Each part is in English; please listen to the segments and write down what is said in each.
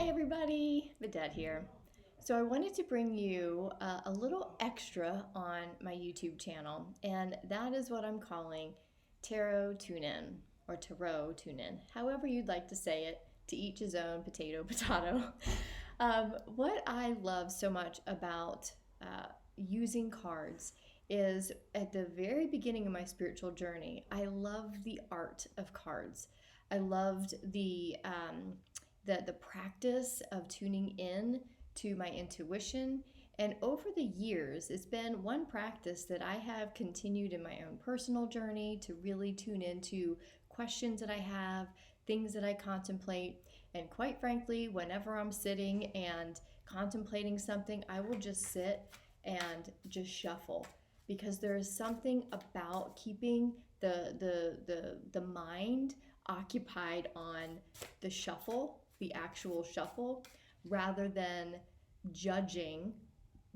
Hi everybody, Vidette here. So I wanted to bring you a little extra on my YouTube channel, and that is what I'm calling Tarot Tune-In, or Tarot Tune-In, however you'd like to say it, to each his own, potato, potato. What I love so much about using cards is at the very beginning of my spiritual journey, I loved the art of cards. I loved the practice of tuning in to my intuition. And over the years, it's been one practice that I have continued in my own personal journey to really tune into questions that I have, things that I contemplate. And quite frankly, whenever I'm sitting and contemplating something, I will just sit and just shuffle, because there is something about keeping the mind occupied on the shuffle, the actual shuffle, rather than judging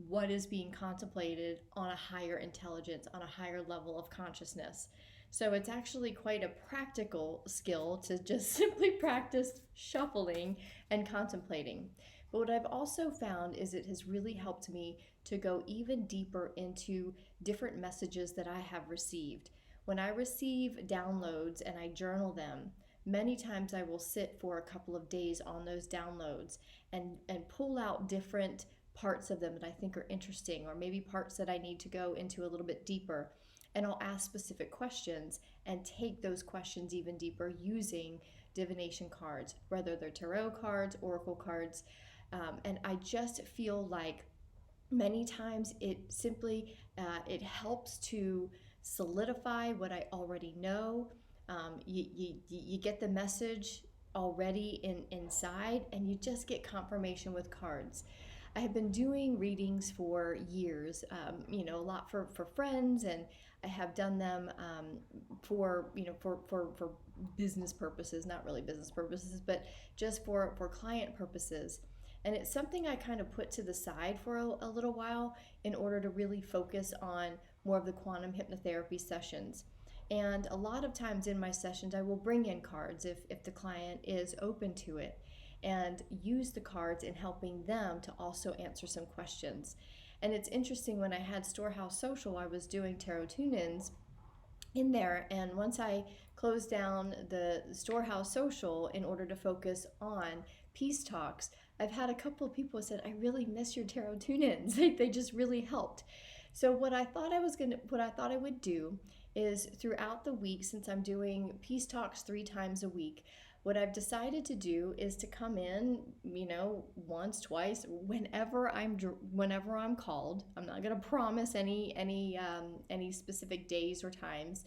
what is being contemplated on a higher intelligence, on a higher level of consciousness. So it's actually quite a practical skill to just simply practice shuffling and contemplating. But what I've also found is it has really helped me to go even deeper into different messages that I have received. When I receive downloads and I journal them, many times I will sit for a couple of days on those downloads and pull out different parts of them that I think are interesting, or maybe parts that I need to go into a little bit deeper. And I'll ask specific questions and take those questions even deeper using divination cards, whether they're tarot cards, oracle cards. And I just feel like many times it simply it helps to solidify what I already know. You get the message already inside, and you just get confirmation with cards. I have been doing readings for years, a lot for friends, and I have done them for business purposes, not really business purposes, but just for client purposes. And it's something I kind of put to the side for a little while in order to really focus on more of the quantum hypnotherapy sessions. And a lot of times in my sessions, I will bring in cards if the client is open to it, and use the cards in helping them to also answer some questions. And it's interesting, when I had Storehouse Social, I was doing tarot tune-ins in there, and once I closed down the Storehouse Social in order to focus on peace talks, I've had a couple of people who said, I really miss your tarot tune-ins. They just really helped. So what I thought I would do is, throughout the week, since I'm doing peace talks 3 times a week, what I've decided to do is to come in, once, twice, whenever I'm called. I'm not going to promise any specific days or times,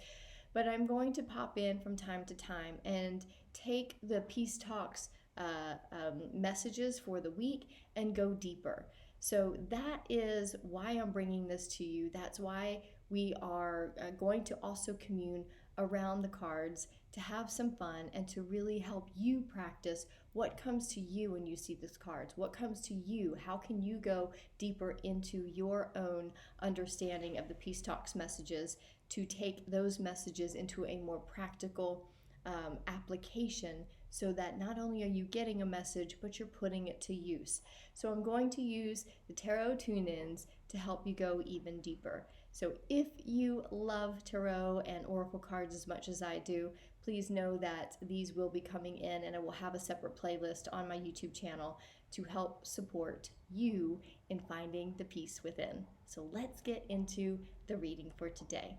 but I'm going to pop in from time to time and take the peace talks messages for the week and go deeper. So that is why I'm bringing this to you. That's why we are going to also commune around the cards, to have some fun and to really help you practice what comes to you when you see these cards. What comes to you? How can you go deeper into your own understanding of the peace talks messages, to take those messages into a more practical application, so that not only are you getting a message, but you're putting it to use. So I'm going to use the tarot tune-ins to help you go even deeper. So if you love tarot and oracle cards as much as I do, please know that these will be coming in, and I will have a separate playlist on my YouTube channel to help support you in finding the peace within. So let's get into the reading for today.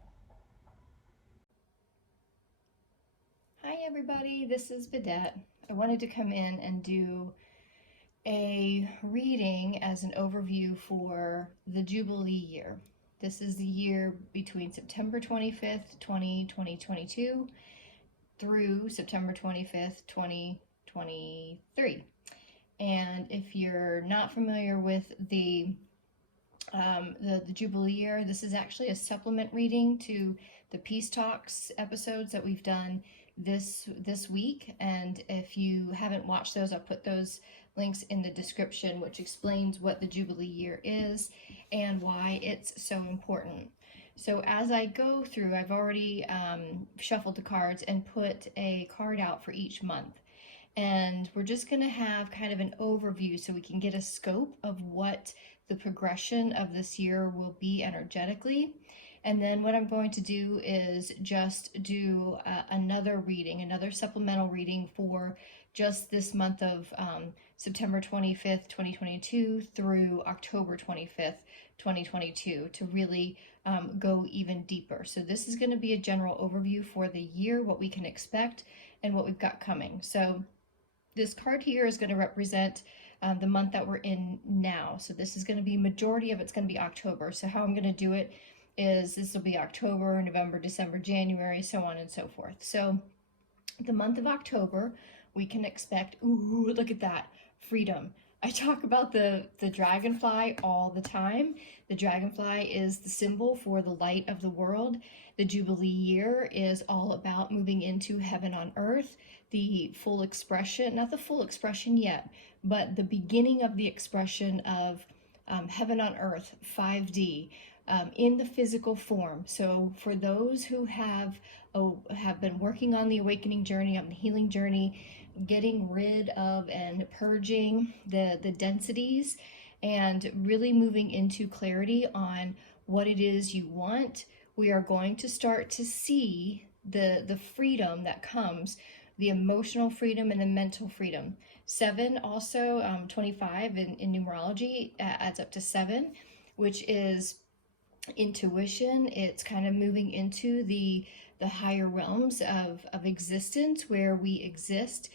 Hi everybody, this is Vidette. I wanted to come in and do a reading as an overview for the Jubilee year. This is the year between September 25th, 2022 through September 25th, 2023. And if you're not familiar with the Jubilee year, this is actually a supplement reading to the Peace Talks episodes that we've done this week. And if you haven't watched those, I'll put those links in the description, which explains what the Jubilee year is and why it's so important. So as I go through, I've already shuffled the cards and put a card out for each month. And we're just going to have kind of an overview so we can get a scope of what the progression of this year will be energetically. And then what I'm going to do is just do another reading, another supplemental reading for just this month of September 25th, 2022 through October 25th, 2022 to really go even deeper. So this is going to be a general overview for the year, what we can expect and what we've got coming. So this card here is going to represent the month that we're in now. So this is going to be, majority of it's going to be October. So how I'm going to do it is this will be October, November, December, January, so on and so forth. So the month of October, we can expect, ooh, look at that, freedom. I talk about the dragonfly all the time. The dragonfly is the symbol for the light of the world. The Jubilee year is all about moving into heaven on earth, the full expression, not the full expression yet, but the beginning of the expression of heaven on earth, 5D, in the physical form. So for those who have been working on the awakening journey, on the healing journey, getting rid of and purging the densities and really moving into clarity on what it is you want, we are going to start to see the freedom that comes, the emotional freedom and the mental freedom. 7 also, 25 in numerology adds up to 7, which is intuition. It's kind of moving into the higher realms of existence where we exist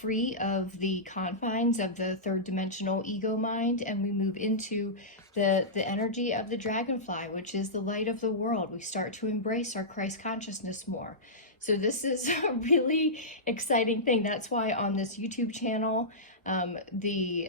free of the confines of the third dimensional ego mind, and we move into the energy of the dragonfly, which is the light of the world. We start to embrace our Christ consciousness more. So this is a really exciting thing. That's why on this YouTube channel, the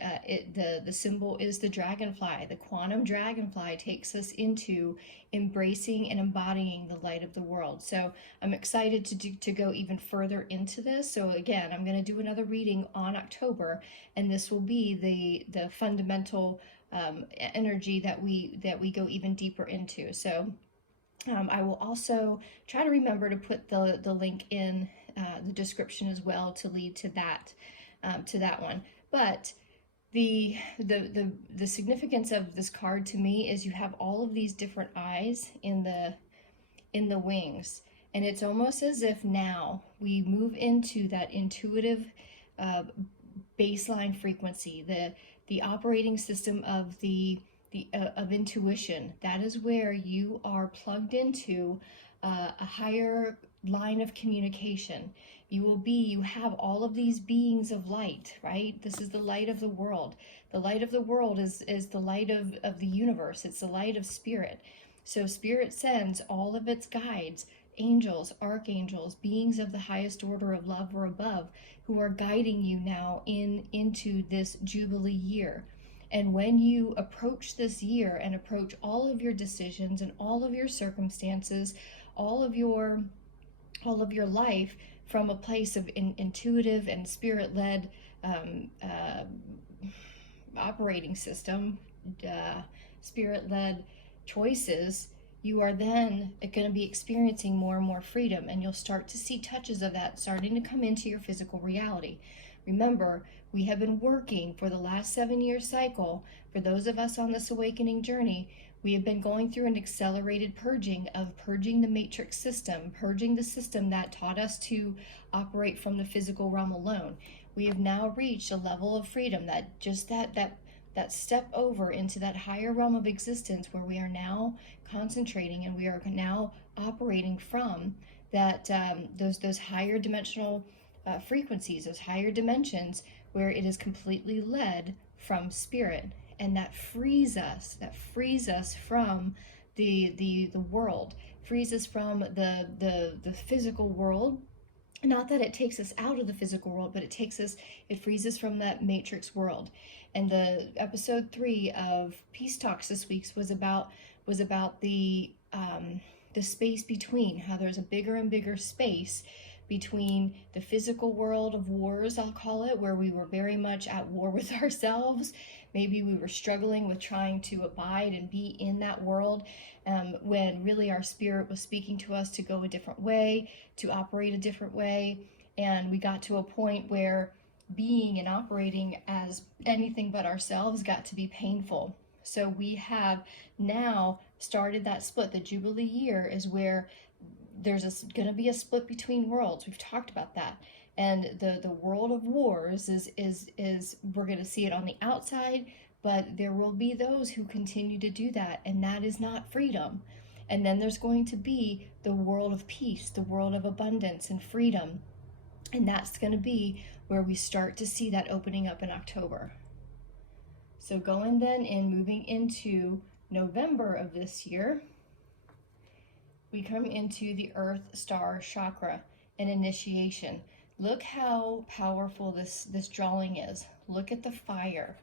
symbol is the dragonfly. The quantum dragonfly takes us into embracing and embodying the light of the world. So I'm excited to go even further into this. So again, I'm going to do another reading on October, and this will be the fundamental energy that we go even deeper into. So I will also try to remember to put the link in the description as well to lead to that one. But the significance of this card to me is you have all of these different eyes in the wings, and it's almost as if now we move into that intuitive baseline frequency, the operating system of of intuition. That is where you are plugged into a higher line of communication. You have all of these beings of light, right? This is the light of the world. The light of the world is the light of the universe. It's the light of spirit. So spirit sends all of its guides, angels, archangels, beings of the highest order of love or above, who are guiding you now into this Jubilee year. And when you approach this year and approach all of your decisions and all of your circumstances, all of your life from a place of intuitive and spirit-led operating system, spirit-led choices, you are then going to be experiencing more and more freedom, and you'll start to see touches of that starting to come into your physical reality. Remember, we have been working for the last 7-year cycle. For those of us on this awakening journey, we have been going through an accelerated purging the matrix system, purging the system that taught us to operate from the physical realm alone. We have now reached a level of freedom that just that step over into that higher realm of existence where we are now concentrating and we are now operating from that those higher dimensional frequencies, those higher dimensions where it is completely led from spirit, and that frees us from the world, frees us from the physical world. Not that it takes us out of the physical world, but it frees us from that matrix world. And the episode 3 of Peace Talks this week was about the space between, how there's a bigger and bigger space between the physical world of wars, I'll call it, where we were very much at war with ourselves. Maybe we were struggling with trying to abide and be in that world, when really our spirit was speaking to us to go a different way, to operate a different way. And we got to a point where being and operating as anything but ourselves got to be painful. So we have now started that split. The Jubilee year is where there's going to be a split between worlds. We've talked about that. And the world of wars is we're going to see it on the outside, but there will be those who continue to do that, and that is not freedom. And then there's going to be the world of peace, the world of abundance and freedom. And that's going to be where we start to see that opening up in October. So going then and moving into November of this year, we come into the Earth Star Chakra, an initiation. Look how powerful this drawing is. Look at the fire,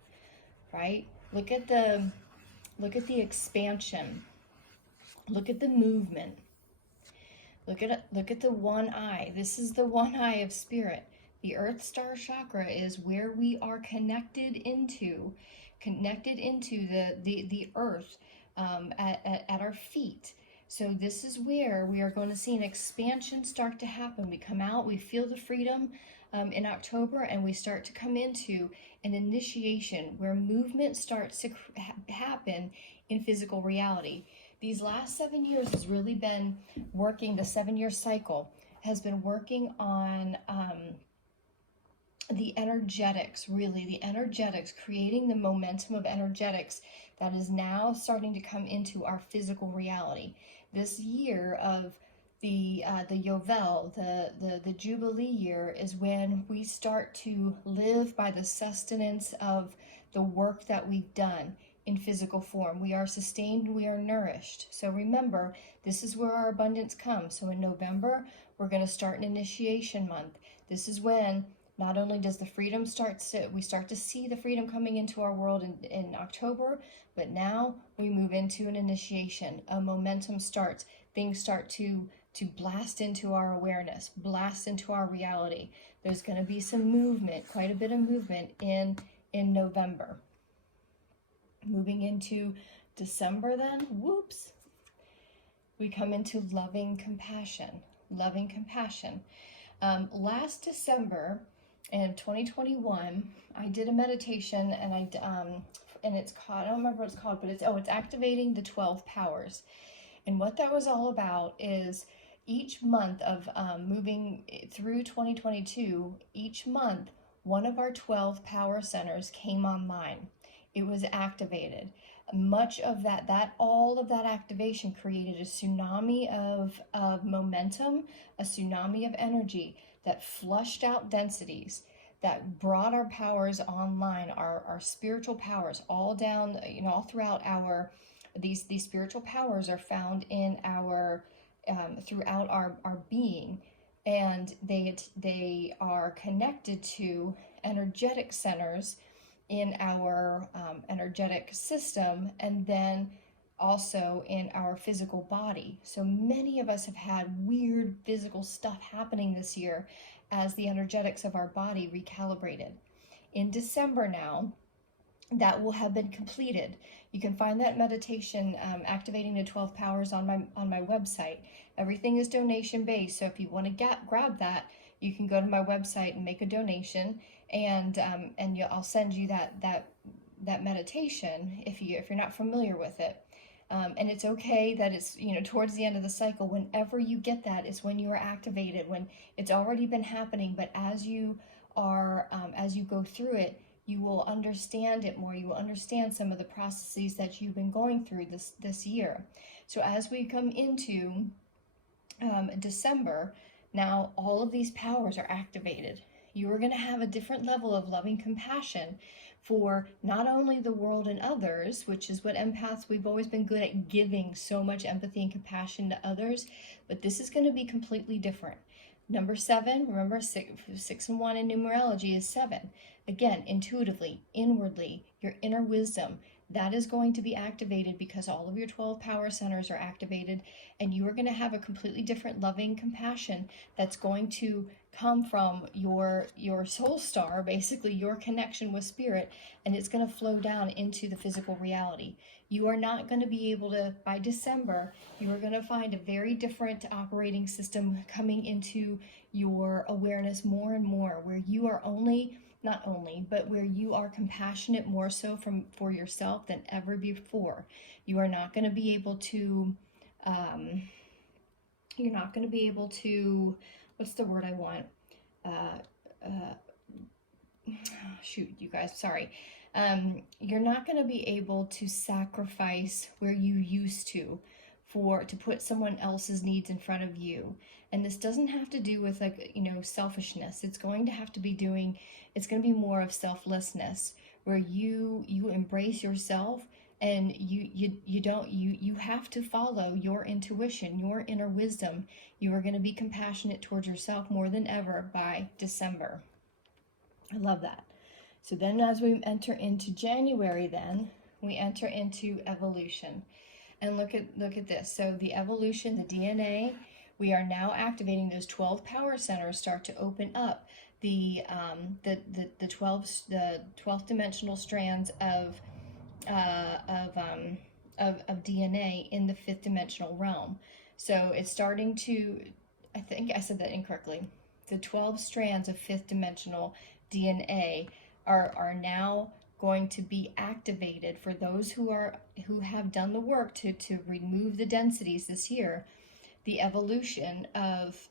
right? Look at the expansion. Look at the movement. Look at the one eye. This is the one eye of spirit. The Earth Star Chakra is where we are connected into the earth at our feet. So this is where we are going to see an expansion start to happen. We come out, we feel the freedom in October, and we start to come into an initiation where movement starts to happen in physical reality. These last 7 years has really been working, the 7-year cycle has been working on the energetics, creating the momentum of energetics that is now starting to come into our physical reality. This year of the Yovel, the Jubilee year, is when we start to live by the sustenance of the work that we've done in physical form. We are sustained, we are nourished. So remember, this is where our abundance comes. So in November, we're going to start an initiation month. This is when not only does the freedom we start to see the freedom coming into our world in October, but now we move into an initiation. A momentum starts. Things start to blast into our awareness, blast into our reality. There's going to be some movement, quite a bit of movement in November. Moving into December then, we come into loving compassion. Last December in 2021, I did a meditation, and it's called, I don't remember what it's called, but it's activating the 12 powers. And what that was all about is each month of moving through 2022, each month, one of our 12 power centers came online. It was activated. Much of all of that activation created a tsunami of momentum, a tsunami of energy that flushed out densities, that brought our powers online, our spiritual powers all down, all throughout these spiritual powers are found in throughout our being, and they are connected to energetic centers in our energetic system, and then also in our physical body. So many of us have had weird physical stuff happening this year as the energetics of our body recalibrated. In December now, that will have been completed. You can find that meditation, activating the 12 powers, on my website. Everything is donation based, so if you want to grab that, you can go to my website and make a donation, and I'll send you that meditation if you're not familiar with it. And it's okay that it's towards the end of the cycle. Whenever you get that is when you are activated, when it's already been happening. But as you go through it, you will understand it more. You will understand some of the processes that you've been going through this year. So as we come into December, now all of these powers are activated. You are going to have a different level of loving compassion for not only the world and others, which is what empaths, we've always been good at, giving so much empathy and compassion to others, but this is going to be completely different. Number 7, remember 6 and 1 in numerology is 7. Again, intuitively, inwardly, your inner wisdom, that is going to be activated because all of your 12 power centers are activated, and you are going to have a completely different loving compassion that's going to come from your soul star, basically your connection with spirit, and it's going to flow down into the physical reality. You are not going to be able to, by December, you are going to find a very different operating system coming into your awareness more and more, where you are not only, but where you are compassionate more so for yourself than ever before. You are not going to be able to, you're not going to be able to, what's the word I want? Shoot, you guys, sorry. You're not going to be able to sacrifice where you used to put someone else's needs in front of you. And this doesn't have to do with selfishness. It's going to have to be it's going to be more of selflessness, where you embrace yourself, and you have to follow your intuition, your inner wisdom. You are going to be compassionate towards yourself more than ever by December. I love that. So then as we enter into January, then we enter into evolution. And look at this. So the evolution, the DNA, we are now activating those 12 power centers start to open up the 12th dimensional strands of DNA in the 5th dimensional realm. So it's starting to, I think I said that incorrectly. The 12 strands of 5th dimensional DNA are now going to be activated for those who have done the work to remove the densities this year. The evolution of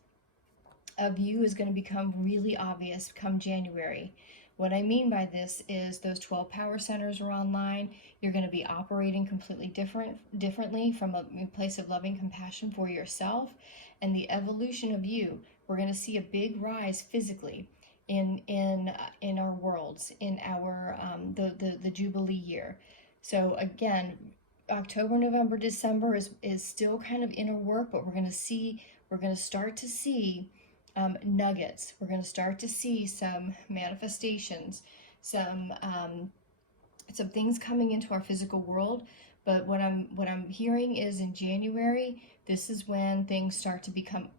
you is going to become really obvious come January. What I mean by this is those 12 power centers are online. You're going to be operating completely differently from a place of loving compassion for yourself. And the evolution of you, we're going to see a big rise physically in our worlds, in our the Jubilee year. So again, October, November, December is still kind of inner work, but we're going to start to see nuggets. We're going to start to see some manifestations, some things coming into our physical world. But what I'm hearing is in January, this is when things start to become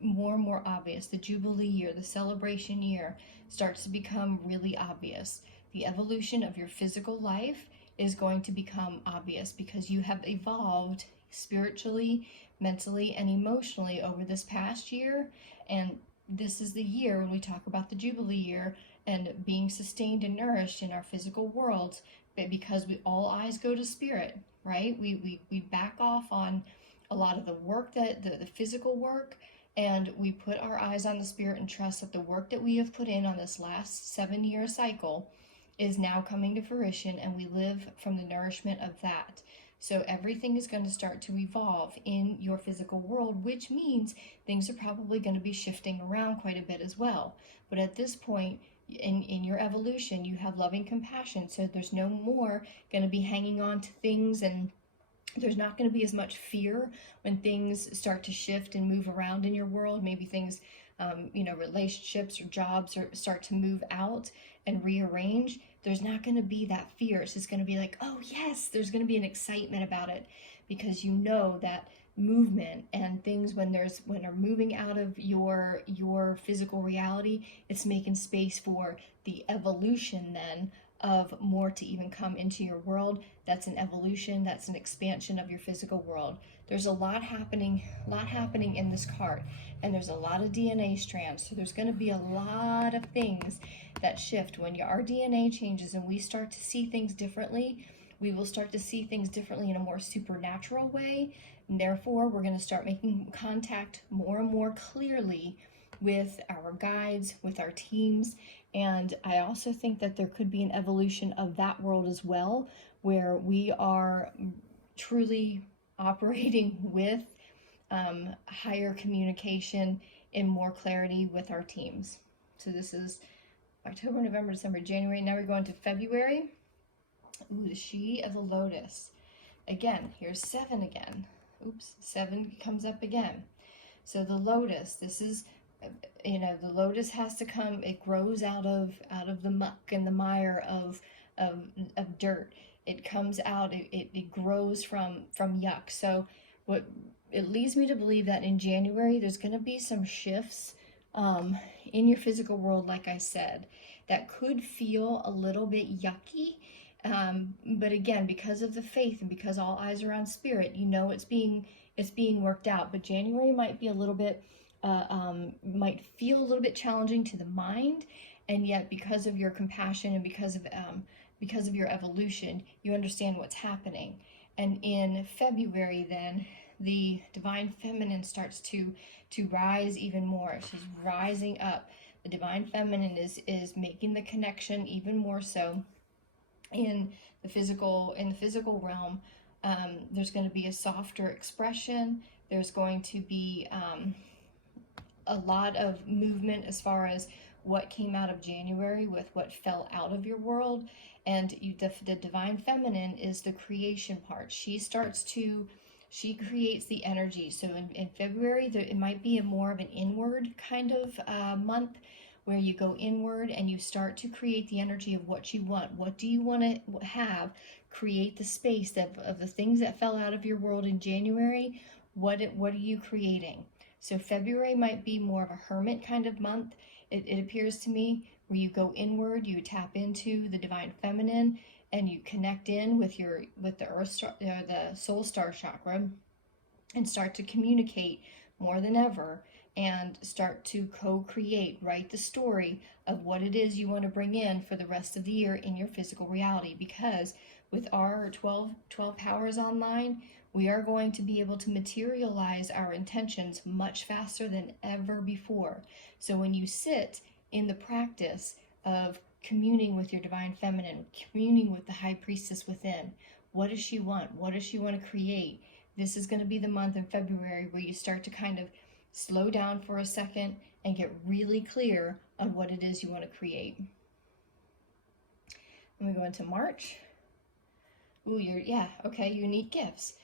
more and more obvious. The Jubilee year, the celebration year, starts to become really obvious. The evolution of your physical life is going to become obvious because you have evolved spiritually, mentally, and emotionally over this past year. And this is the year when we talk about the Jubilee year and being sustained and nourished in our physical worlds, because all eyes go to spirit, right? We back off on a lot of the work, the physical work, and we put our eyes on the spirit and trust that the work that we have put in on this last 7-year cycle is now coming to fruition, and we live from the nourishment of that. So everything is going to start to evolve in your physical world, which means things are probably going to be shifting around quite a bit as well. But at this point in your evolution, you have loving compassion, so there's no more going to be hanging on to things, and there's not going to be as much fear when things start to shift and move around in your world. Maybe things, relationships or jobs start to move out and rearrange. There's not going to be that fear. It's just going to be like, oh yes, there's going to be an excitement about it, because you know that movement and things, when they're moving out of your physical reality, it's making space for the evolution then of more to even come into your world. That's an evolution, that's an expansion of your physical world. There's a lot happening in this card, and there's a lot of DNA strands, so there's going to be a lot of things that shift. When our DNA changes and we start to see things differently, we will start to see things differently in a more supernatural way, and therefore we're going to start making contact more and more clearly with our guides, with our teams. And I also think that there could be an evolution of that world as well, where we are truly operating with higher communication and more clarity with our teams. So this is October, November, December, January. Now we're going to February. Ooh, the She of the Lotus. Again, here's 7 again. Oops, 7 comes up again. So the lotus, this is, the lotus has to come, it grows out of the muck and the mire of dirt. It comes out, it grows from yuck. So it leads me to believe that in January there's going to be some shifts in your physical world, like I said, that could feel a little bit yucky. But again, because of the faith and because all eyes are on spirit, you know it's being worked out. But January might be a little bit might feel a little bit challenging to the mind, and yet because of your compassion and because of your evolution, you understand what's happening. And in February, then the divine feminine starts to rise even more. She's rising up. The divine feminine is making the connection even more so in the physical realm. There's going to be a softer expression. There's going to be a lot of movement as far as what came out of January with what fell out of your world. And the divine feminine is the creation part. She creates the energy. So in February, it might be a more of an inward kind of month, where you go inward and you start to create the energy of what you want. What do you want to have? Create the space of the things that fell out of your world in January. What are you creating? So February might be more of a hermit kind of month. It appears to me, where you go inward, you tap into the divine feminine, and you connect in with the soul star chakra, and start to communicate more than ever, and start to co-create, write the story of what it is you want to bring in for the rest of the year in your physical reality. Because with our 12 powers online, we are going to be able to materialize our intentions much faster than ever before. So when you sit in the practice of communing with your divine feminine, communing with the high priestess within, what does she want? What does she want to create? This is going to be the month in February where you start to kind of slow down for a second and get really clear on what it is you want to create. Then we go into March. Ooh, unique gifts.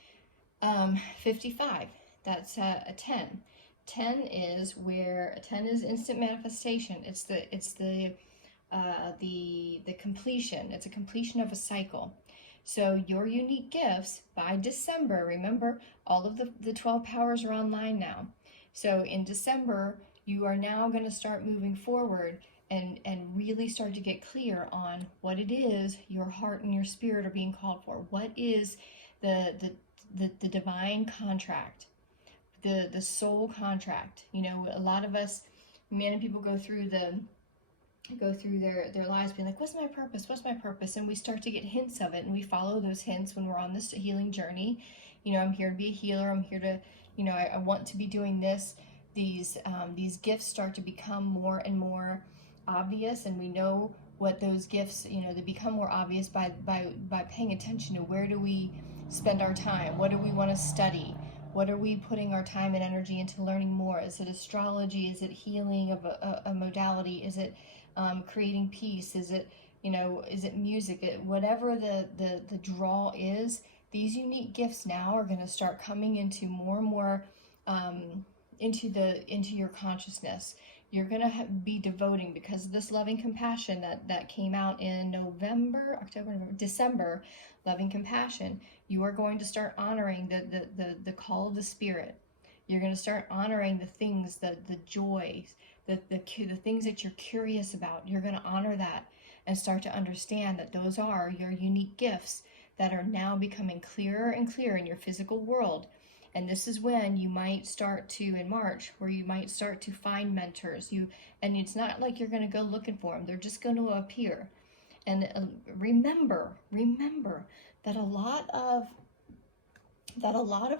55, that's a 10. 10 is instant manifestation. It's the completion. It's a completion of a cycle. So your unique gifts by December, remember, all of the 12 powers are online now. So in December, you are now going to start moving forward and really start to get clear on what it is your heart and your spirit are being called for. What is the divine contract, the soul contract? You know, a lot of us, many people go through their lives being like, what's my purpose? And we start to get hints of it, and we follow those hints when we're on this healing journey. You know, I'm here to be a healer. I'm here to, you know, I want to be doing this. These gifts start to become more and more obvious, and we know what those gifts, you know, they become more obvious by paying attention to where do we spend our time, what do we want to study, what are we putting our time and energy into learning more? Is it astrology? Is it healing of a modality? Is it creating peace? Is it, you know, is it music? Whatever the draw is, these unique gifts now are going to start coming into more and more into your consciousness. You're going to be devoting, because of this loving compassion that came out in December, loving compassion. You are going to start honoring the call of the spirit. You're going to start honoring the things, the joys, the things that you're curious about. You're going to honor that and start to understand that those are your unique gifts that are now becoming clearer and clearer in your physical world. And this is when you might start to, in March, where you might start to find mentors. And it's not like you're going to go looking for them. They're just going to appear. And remember that a lot of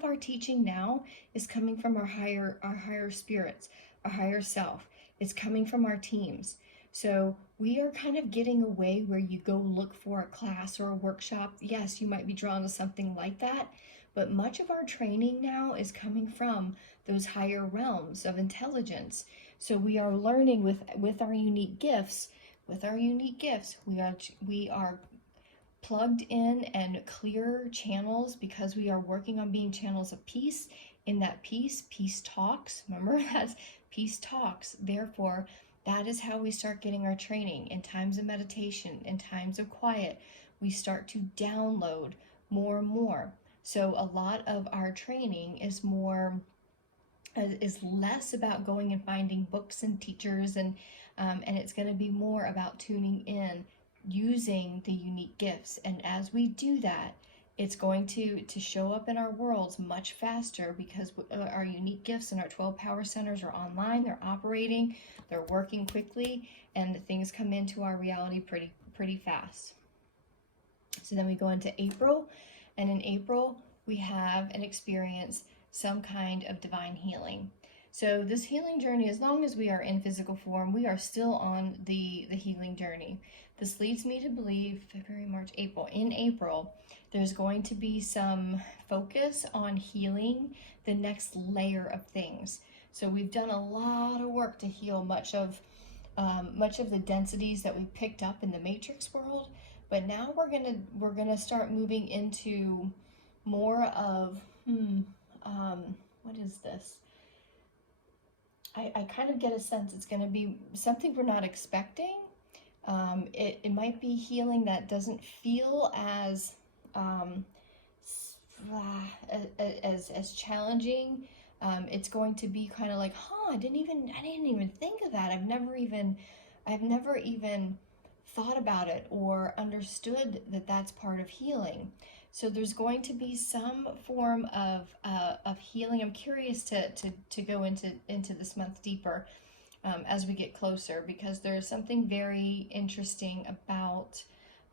our teaching now is coming from our higher spirits, our higher self. It's coming from our teams. So we are kind of getting away where you go look for a class or a workshop. Yes, you might be drawn to something like that, but much of our training now is coming from those higher realms of intelligence. So we are learning with our unique gifts. With our unique gifts, we are plugged in and clear channels, because we are working on being channels of peace. In that peace talks. Remember, that's peace talks. Therefore, that is how we start getting our training. In times of meditation, in times of quiet, we start to download more and more. So a lot of our training is more is less about going and finding books and teachers, and it's going to be more about tuning in, using the unique gifts. And as we do that, it's going to show up in our worlds much faster, because our unique gifts and our 12 power centers are online, they're operating, they're working quickly, and things come into our reality pretty fast. So then we go into April, and in April we have and experience some kind of divine healing. So this healing journey, as long as we are in physical form, we are still on the healing journey. This leads me to believe February, March, April. In April, there's going to be some focus on healing the next layer of things. So we've done a lot of work to heal much of the densities that we picked up in the matrix world, but now we're gonna start moving into more of what is this? I kind of get a sense it's going to be something we're not expecting. It might be healing that doesn't feel as challenging. It's going to be kind of like, I didn't even think of that. I've never even thought about it or understood that that's part of healing. So there's going to be some form of healing. I'm curious to go into this month deeper as we get closer, because there's something very interesting about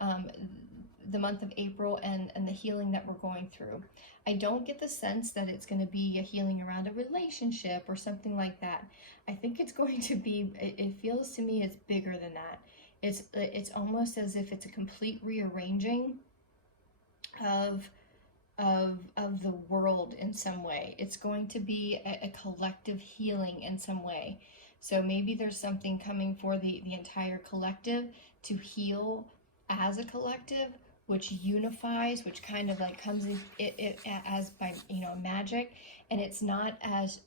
the month of April and the healing that we're going through. I don't get the sense that it's going to be a healing around a relationship or something like that. I think it's going to be, it feels to me it's bigger than that. It's almost as if it's a complete rearranging of the world in some way. It's going to be a collective healing in some way. So maybe there's something coming for the entire collective to heal as a collective, which unifies, which kind of like comes in it as by magic, and it's not as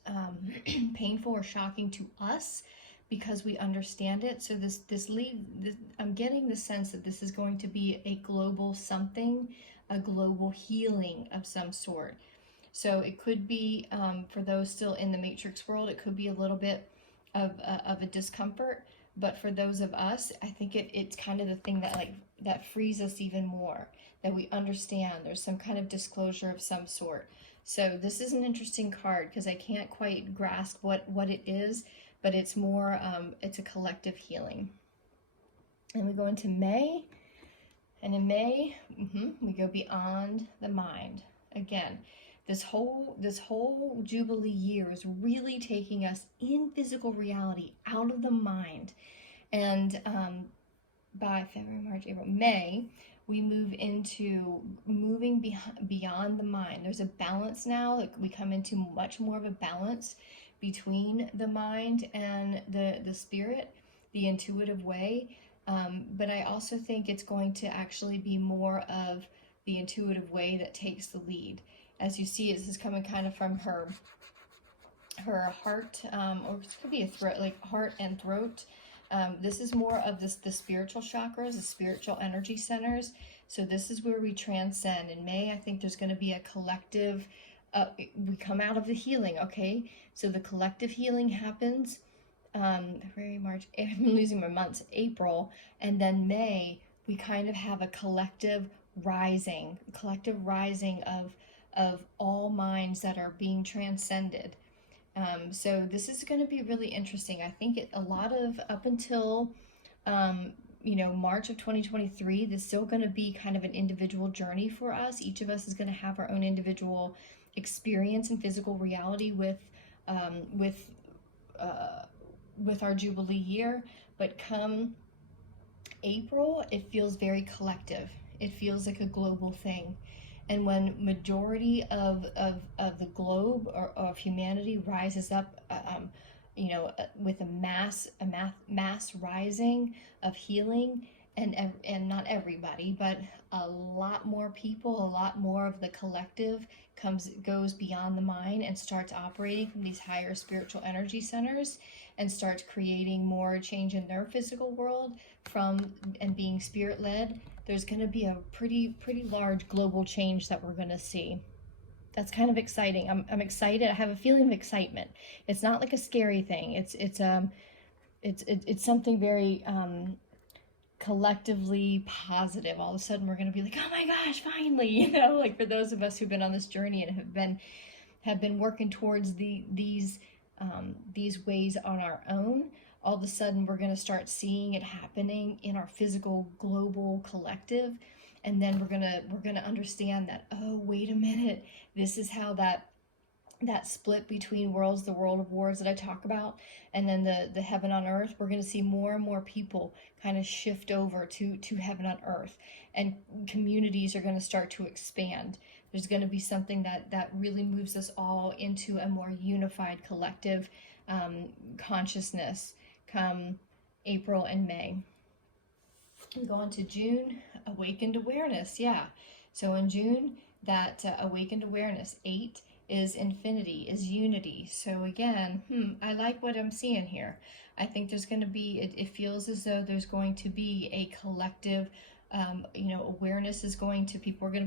painful or shocking to us because we understand it. So I'm getting the sense that this is going to be a global something, a global healing of some sort. So it could be, for those still in the matrix world, it could be a little bit of a discomfort. But for those of us, I think it's kind of the thing that frees us even more, that we understand there's some kind of disclosure of some sort. So this is an interesting card because I can't quite grasp what it is, but it's more, it's a collective healing. And we go into May. And in May, we go beyond the mind. Again, this whole Jubilee year is really taking us in physical reality, out of the mind. And by February, March, April, May, we move into moving beyond the mind. There's a balance now. Like we come into much more of a balance between the mind and the spirit, the intuitive way. But I also think it's going to actually be more of the intuitive way that takes the lead. As you see, this is coming kind of from her heart, or it could be a throat, like heart and throat. This is more of the spiritual chakras, the spiritual energy centers. So this is where we transcend. In May, I think there's going to be a collective, we come out of the healing, okay? So the collective healing happens. February, March, I'm losing my months, April, and then May, we kind of have a collective rising of all minds that are being transcended. So this is going to be really interesting. I think a lot of up until March of 2023, there's still going to be kind of an individual journey for us. Each of us is going to have our own individual experience in physical reality with our Jubilee year, but come April, it feels very collective. It feels like a global thing. And when majority of the globe or of humanity rises up, with a mass rising of healing, and not everybody, but a lot more people, a lot more of the collective goes beyond the mind and starts operating from these higher spiritual energy centers and starts creating more change in their physical world and being spirit led. There's going to be a pretty large global change that we're going to see. that's kind of exciting. I'm excited. I have a feeling of excitement. It's not like a scary thing. It's something very collectively positive. All of a sudden, we're going to be like, oh my gosh, finally, like for those of us who've been on this journey and have been working towards these ways on our own. All of a sudden, we're going to start seeing it happening in our physical global collective, and then we're gonna understand that, oh, wait a minute, this is how that split between worlds, the world of wars that I talk about, and then the heaven on earth, we're going to see more and more people kind of shift over to heaven on earth, and communities are going to start to expand. There's going to be something that really moves us all into a more unified collective consciousness come April and May. We go on to June, awakened awareness. Yeah. So in June, that awakened awareness, 8 is infinity, is unity. So again, I like what I'm seeing here. I think there's going to be, it feels as though there's going to be a collective, awareness is going to, people are going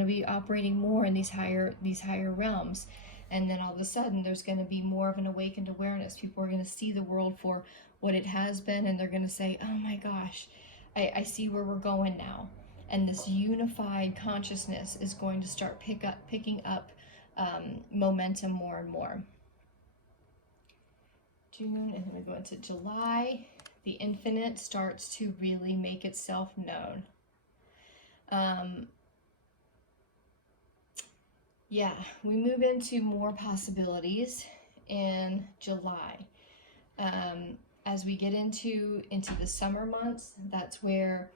to be operating more in these higher realms. And then all of a sudden, there's going to be more of an awakened awareness. People are going to see the world for what it has been, and they're going to say, oh my gosh, I see where we're going now. And this unified consciousness is going to start picking up momentum more and more. June, and then we go into July. The infinite starts to really make itself known. Yeah, we move into more possibilities in July. As we get into the summer months, that's where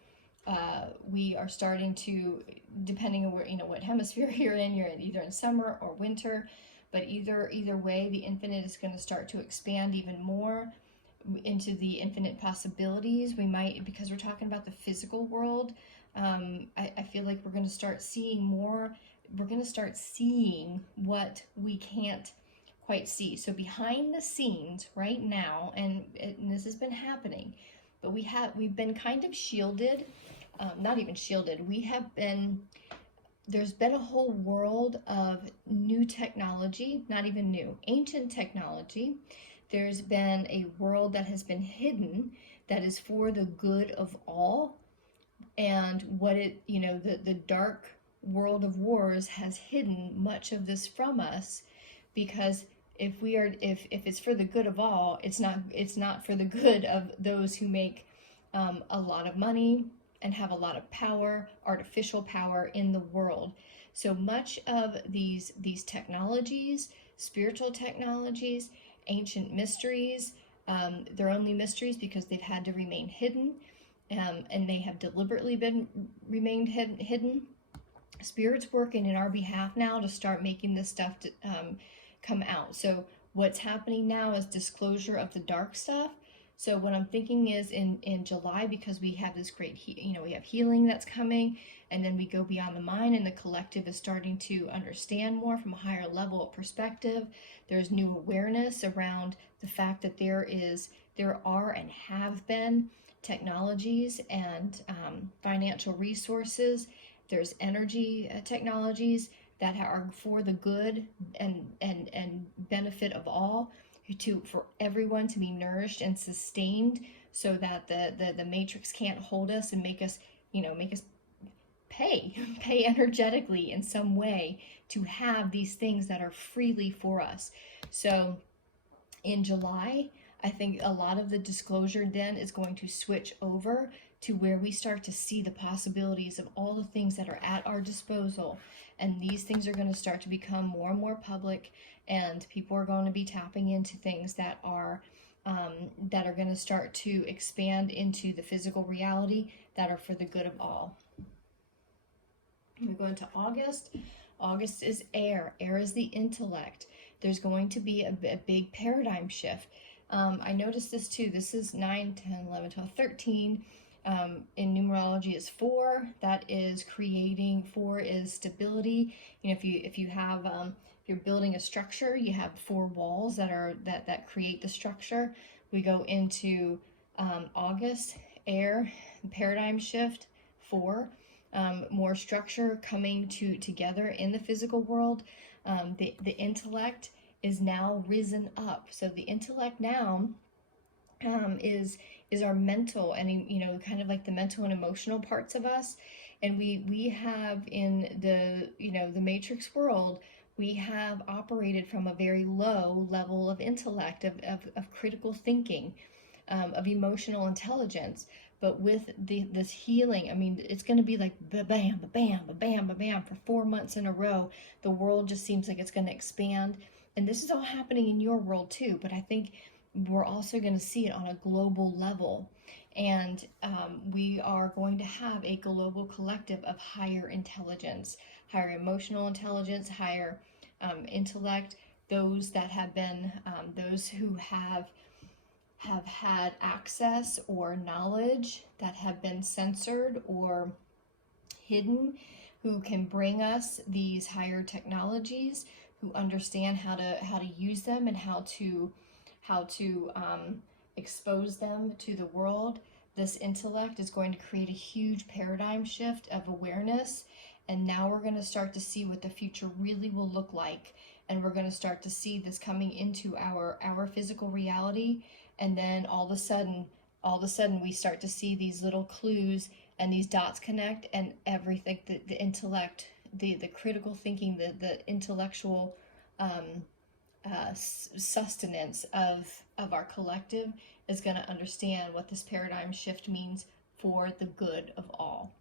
we are starting to, depending on where, what hemisphere you're in either in summer or winter, but either way, the infinite is going to start to expand even more into the infinite possibilities. We might, because we're talking about the physical world, I feel like we're going to start seeing more. We're going to start seeing what we can't quite see. So behind the scenes right now, and this has been happening, but we've been kind of shielded, not even shielded. There's been a whole world of new technology, not even new, ancient technology. There's been a world that has been hidden that is for the good of all. And what the dark world of wars has hidden much of this from us, because if it's for the good of all, it's not for the good of those who make a lot of money and have a lot of power, artificial power in the world. So much of these technologies, spiritual technologies, ancient mysteries, they're only mysteries because they've had to remain hidden, and they have deliberately remained hidden. Spirit's working in our behalf now to start making this stuff come out. So what's happening now is disclosure of the dark stuff. So what I'm thinking is in July, because we have this great, we have healing that's coming, and then we go beyond the mind, and the collective is starting to understand more from a higher level of perspective. There's new awareness around the fact that there are and have been technologies and financial resources. There's energy technologies that are for the good and benefit of all, for everyone to be nourished and sustained, so that the matrix can't hold us and make us pay energetically in some way to have these things that are freely for us. So in July, I think a lot of the disclosure then is going to switch over to where we start to see the possibilities of all the things that are at our disposal. And these things are going to start to become more and more public, and people are going to be tapping into things that are going to start to expand into the physical reality that are for the good of all. We go into August. August is air. Air is the intellect. There's going to be a big paradigm shift. I noticed this too. This is 9, 10, 11, 12, 13. In numerology is 4. That is creating. 4 is stability. If you're building a structure, you have 4 walls that create the structure. We go into August, air, paradigm shift, 4. more structure coming together in the physical world. The intellect is now risen up. So the intellect now is our mental and kind of like the mental and emotional parts of us. And we have in the matrix world, we have operated from a very low level of intellect, of critical thinking, of emotional intelligence. But with this healing, I mean, it's going to be like ba-bam, ba-bam, ba-bam, ba-bam for 4 months in a row. The world just seems like it's going to expand. And this is all happening in your world too. But I think we're also going to see it on a global level. And we are going to have a global collective of higher intelligence, higher emotional intelligence, higher intellect, those that have been, those who have had access or knowledge that have been censored or hidden, who can bring us these higher technologies, who understand how to use them and how to expose them to the world. This intellect is going to create a huge paradigm shift of awareness, and now we're going to start to see what the future really will look like, and we're going to start to see this coming into our physical reality. And then all of a sudden we start to see these little clues and these dots connect, and everything, the intellect, the critical thinking, the intellectual sustenance of our collective is going to understand what this paradigm shift means for the good of all.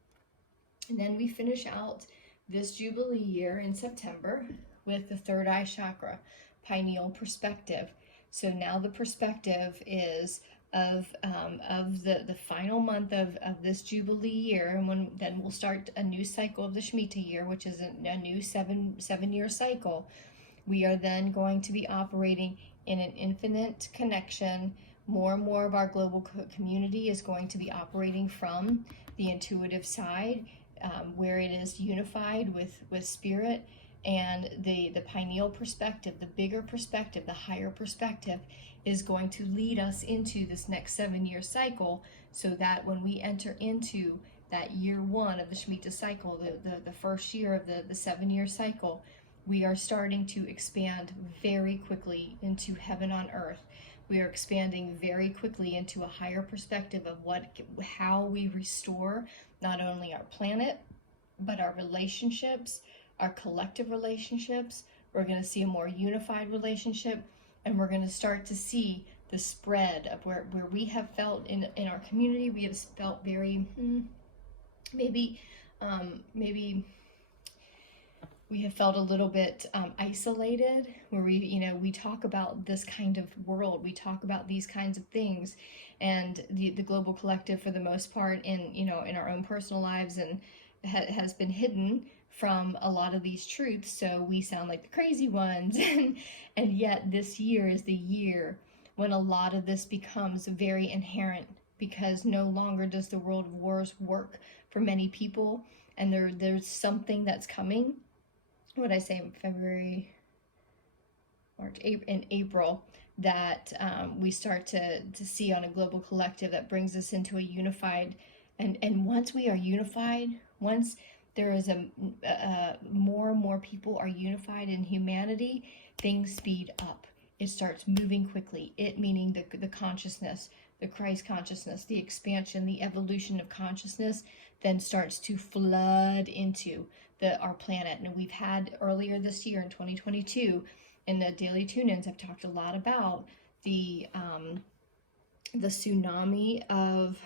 And then we finish out this Jubilee year in September with the third eye chakra, pineal perspective. So now the perspective is of the final month of this Jubilee year, and then we'll start a new cycle of the Shemitah year, which is a new seven-year cycle. We are then going to be operating in an infinite connection. More and more of our global community is going to be operating from the intuitive side, where it is unified with spirit. And the pineal perspective, the bigger perspective, the higher perspective, is going to lead us into this next 7-year cycle, so that when we enter into that year one of the Shemitah cycle, the first year of the 7-year cycle, we are starting to expand very quickly into heaven on earth. We are expanding very quickly into a higher perspective of how we restore not only our planet, but our relationships, our collective relationships. We're going to see a more unified relationship, and we're going to start to see the spread of where we have felt in our community. We have felt very maybe we have felt a little bit isolated, where we talk about this kind of world, we talk about these kinds of things, and the global collective, for the most part, in our own personal lives, and has been hidden from a lot of these truths, so we sound like the crazy ones. And yet this year is the year when a lot of this becomes very inherent, because no longer does the world wars work for many people, and there's something that's coming. What did I say? February, March, in April, that we start to see on a global collective that brings us into a unified, and once we are unified, once there is more and more people are unified in humanity, things speed up. It starts moving quickly. It meaning the consciousness, the Christ consciousness, the expansion, the evolution of consciousness then starts to flood into our planet. And we've had earlier this year in 2022, in the daily tune-ins, I've talked a lot about the tsunami of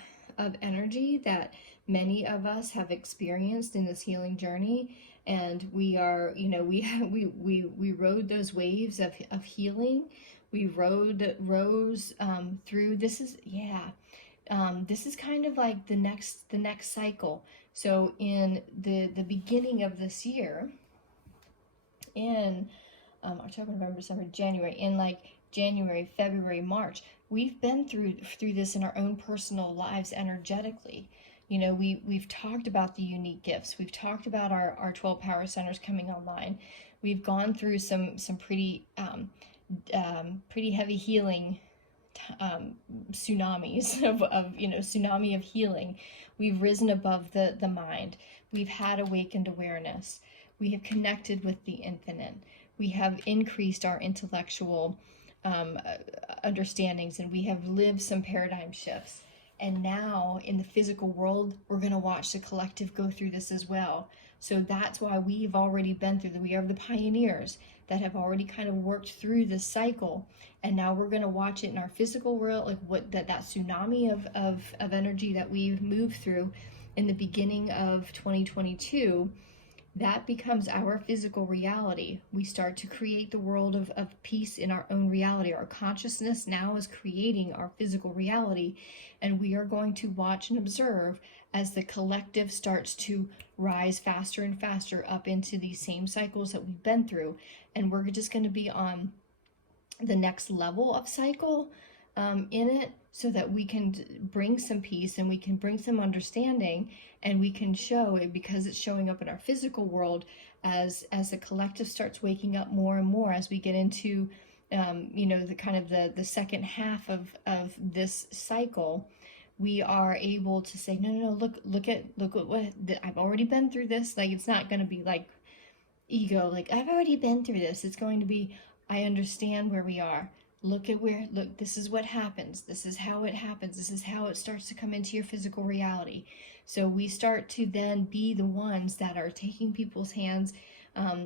energy that many of us have experienced in this healing journey. And we are, we rode those waves of healing. We rose through. This is kind of like the next cycle. So in the beginning of this year, in October, November, December, January, in like January, February, March, we've been through this in our own personal lives energetically. We've talked about the unique gifts. We've talked about our 12 power centers coming online. We've gone through some pretty heavy healing tsunamis of tsunami of healing. We've risen above the mind. We've had awakened awareness. We have connected with the infinite. We have increased our intellectual understandings, and we have lived some paradigm shifts. And now in the physical world, we're going to watch the collective go through this as well. So that's why we've already been through we are the pioneers that have already kind of worked through this cycle. And now we're going to watch it in our physical world, like what that tsunami of energy that we've moved through in the beginning of 2022. That becomes our physical reality. We start to create the world of peace in our own reality. Our consciousness now is creating our physical reality, and we are going to watch and observe as the collective starts to rise faster and faster up into these same cycles that we've been through. And we're just going to be on the next level of cycle in it, so that we can bring some peace and we can bring some understanding, and we can show it because it's showing up in our physical world as the collective starts waking up more and more as we get into the kind of the second half of this cycle. We are able to say, no, look at what I've already been through this. Like, it's not going to be like ego, like I've already been through this. It's going to be, I understand where we are. Look, this is what happens. This is how it happens. This is how it starts to come into your physical reality. So we start to then be the ones that are taking people's hands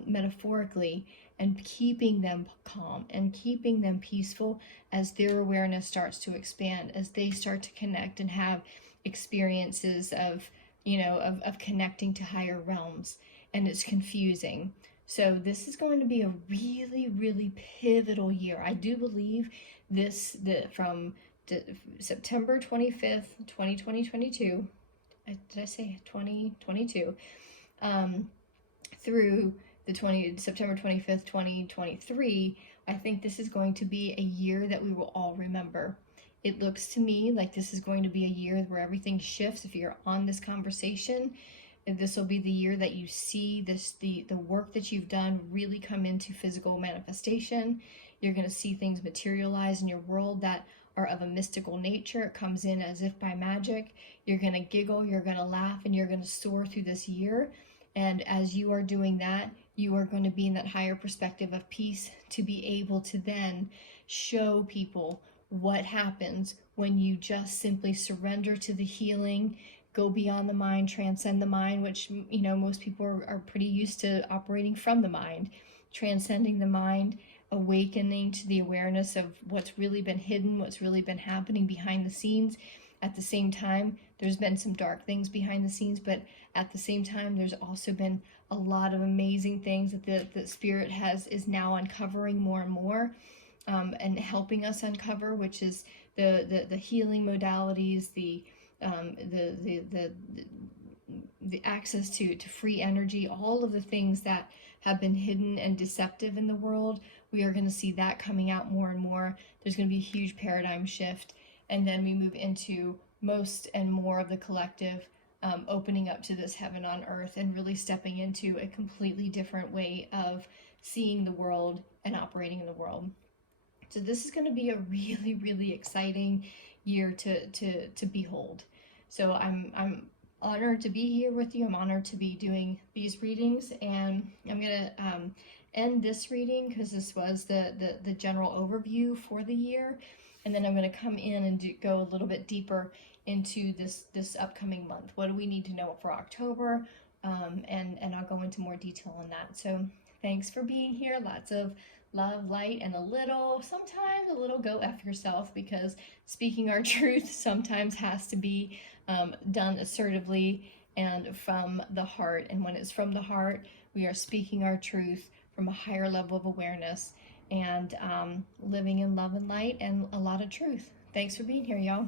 metaphorically and keeping them calm and keeping them peaceful as their awareness starts to expand, as they start to connect and have experiences of connecting to higher realms. And it's confusing. So this is going to be a really, really pivotal year. I do believe from September 25th, 2022, did I say 2022, through September 25th, 2023, I think this is going to be a year that we will all remember. It looks to me like this is going to be a year where everything shifts. If you're on this conversation, this will be the year that you see the work that you've done really come into physical manifestation. You're going to see things materialize in your world that are of a mystical nature. It comes in as if by magic. You're going to giggle, you're going to laugh, and you're going to soar through this year. And as you are doing that, you are going to be in that higher perspective of peace to be able to then show people what happens when you just simply surrender to the healing, go beyond the mind, transcend the mind, which, most people are pretty used to operating from the mind, transcending the mind, awakening to the awareness of what's really been hidden, what's really been happening behind the scenes. At the same time, there's been some dark things behind the scenes, but at the same time, there's also been a lot of amazing things that the Spirit is now uncovering more and more, and helping us uncover, which is the healing modalities, the access to free energy, all of the things that have been hidden and deceptive in the world. We are going to see that coming out more and more. There's going to be a huge paradigm shift, and then we move into most and more of the collective opening up to this heaven on earth and really stepping into a completely different way of seeing the world and operating in the world. So this is going to be a really, really exciting year to behold. So I'm honored to be here with you. I'm honored to be doing these readings, and I'm going to end this reading because this was the general overview for the year, and then I'm going to come in and go a little bit deeper into this upcoming month. What do we need to know for October? And I'll go into more detail on that. So thanks for being here. Lots of love, light, and sometimes a little go F yourself, because speaking our truth sometimes has to be done assertively and from the heart. And when it's from the heart, we are speaking our truth from a higher level of awareness and living in love and light and a lot of truth. Thanks for being here, y'all.